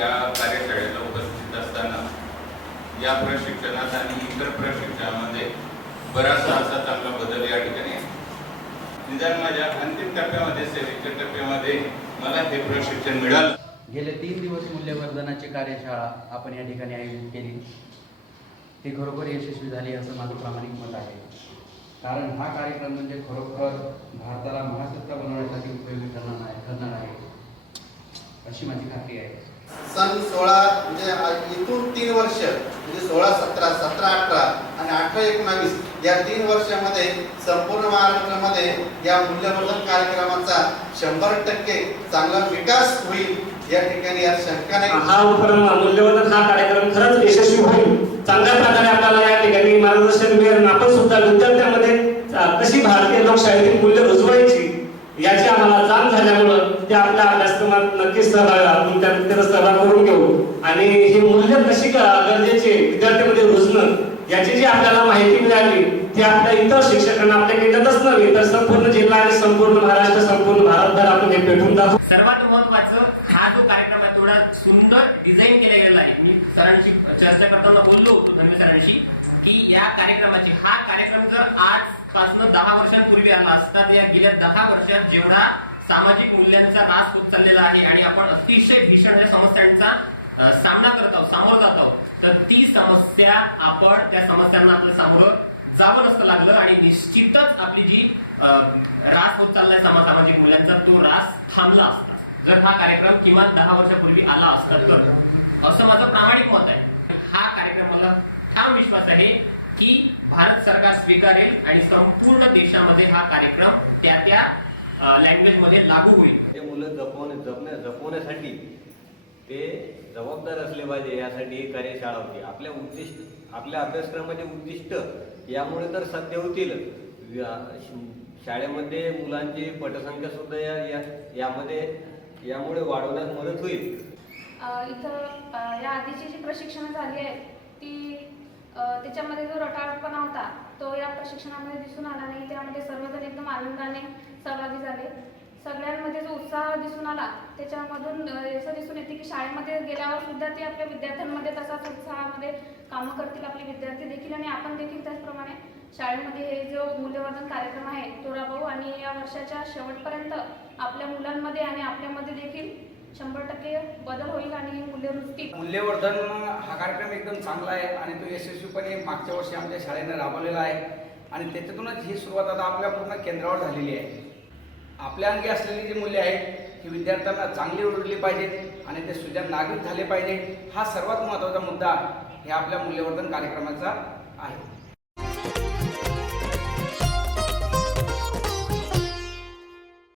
या कार्यशाळेला उपस्थित असताना या प्रशिक्षणात आणि इतर प्रशिक्षणामध्ये बराचसा असा चांगला बदल या ठिकाणी निदान माझ्या अंतिम टप्प्यामध्ये सेवेच्या टप्प्यामध्ये मला हे प्रशिक्षण मिळालं. गेले तीन दिवस मूल्यवर्धनाची कार्यशाळा आपण या ठिकाणी आयोजित केली. ती खरोखर यशस्वी झाली असं माझं प्रामाणिक मत आहे. कारण हा कार्यक्रम म्हणजे खरोखर भारताला महासत्ता बनवण्यासाठी उपयोगी ठरणार आहे ठरणार आहे. अशी माझी खात्री आहे. सन सोळा म्हणजे इथून तीन वर्ष म्हणजे सोळा सतरा सतरा अठरा आणि अठरा एकोणावीस या तीन वर्षामध्ये संपूर्ण महाराष्ट्रामध्ये या मूल्यवर्धन कार्यक्रमाचा शंभर टक्के चांगला विकास होईल या ठिकाणी यात शंका नाही हा उपक्रम मूल्यवर्धन हा कार्यक्रम खरंच यशस्वी होईल. चांगल्या प्रकारे आपल्याला या ठिकाणी मार्गदर्शन मिळेल. आपण सुद्धा विद्यार्थ्यांमध्ये कशी भारतीय लोकशाहीतील मूल्य रुजवायची याची आम्हाला जाण झाल्यामुळं ते आपल्या अभ्यासक्रमात नक्कीच सहभाग आपण त्या सहभाग करून घेऊ. आणि हे मूल्य कशी गरजेचे विद्यार्थ्यांमध्ये रुजणं याची जी आपल्याला माहिती मिळाली ती आपल्या इतर शिक्षकांना आपल्या केंद्रातच नव्हे तर संपूर्ण जिल्हा आणि संपूर्ण महाराष्ट्र संपूर्ण भारतभर आपण हे पेटून दाखवू. सर्वात महत्वाचं हा जो कार्यक्रम आहे तेवढा सुंदर डिझाईन केला गेलेला आहे. मी सरांशी चर्चा करताना बोललो होतो धन्य सरांशी की या कार्यक्रमाची हा कार्यक्रम जर पासून दहा वर्षांपूर्वी आला असतात या गेल्या दहा वर्षात जेवढा सामाजिक मूल्यांचा रास होत चाललेला आहे आणि आपण अतिशय भीषण या समस्यांचा सामना करत आहोत सामोरं जात आहोत तर ती समस्या आपण त्या समस्यांना आपलं सामोरं जावं नसतं लागलं आणि निश्चितच आपली जी रास होत चाललाय सामाजिक मूल्यांचा तो रास थांबला असता. जर हा कार्यक्रम किमान दहा वर्षापूर्वी आला असता तर. असं माझं प्रामाणिक मत आहे. हा कार्यक्रम मला ठाम विश्वास आहे. की भारत सरकार स्वीकारेल आणि संपूर्ण देशामध्ये हा कार्यक्रम त्या त्या लँग्वेजमध्ये लागू होईल. ते मुलं जपवणे जपण्या जपवण्यासाठी ते जबाबदार असले पाहिजे यासाठी ही कार्यशाळा होती. आपल्या उद्दिष्ट आपल्या अभ्यासक्रमाचे उद्दिष्ट यामुळे तर साध्य होतील. शाळेमध्ये मुलांची पटसंख्या सुद्धा या यामध्ये यामुळे वाढवण्यास मदत होईल. इथं या आधीची जी प्रशिक्षणं झाली आहेत ती त्याच्यामध्ये जो रटाळपणा होता तो या प्रशिक्षणामध्ये दिसून आला नाही. त्यामध्ये सर्वजण एकदम आनंदाने सहभागी झाले. सगळ्यांमध्ये जो उत्साह दिसून आला त्याच्यामधून असं दिसून येते की शाळेमध्ये गेल्यावर सुद्धा ते आपल्या विद्यार्थ्यांमध्ये तसाच उत्साहामध्ये कामं करतील आपले विद्यार्थी देखील. आणि आपण देखील त्याचप्रमाणे शाळेमध्ये हे जो मूल्यवर्धन कार्यक्रम आहे तो राबवू आणि या वर्षाच्या शेवटपर्यंत आपल्या मुलांमध्ये आणि आपल्यामध्ये देखील शंभर टक्के बदल होईल आणि मूल्य रुजतील मूल्यवर्धन हा कार्यक्रम एकदम चांगला आहे आणि तो यशस्वीपणे मागच्या वर्षी आमच्या शाळेनं राबवलेला आहे. आणि त्याच्यातूनच ही सुरुवात आता आपल्या पूर्ण केंद्रावर झालेली आहे. आपल्या अंगी असलेली जी मूल्य आहेत ही विद्यार्थ्यांना चांगली उरली पाहिजेत आणि ते सुजाण नागरिक झाले पाहिजे हा सर्वात महत्त्वाचा मुद्दा हे आपल्या मूल्यवर्धन कार्यक्रमाचा आहे.